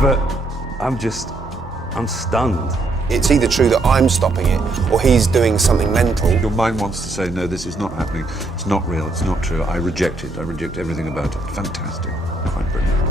But I'm stunned. It's either true that I'm stopping it or he's doing something mental. Your mind wants to say, no, this is not happening. It's not real. It's not true. I reject it. I reject everything about it. Fantastic. Quite brilliant.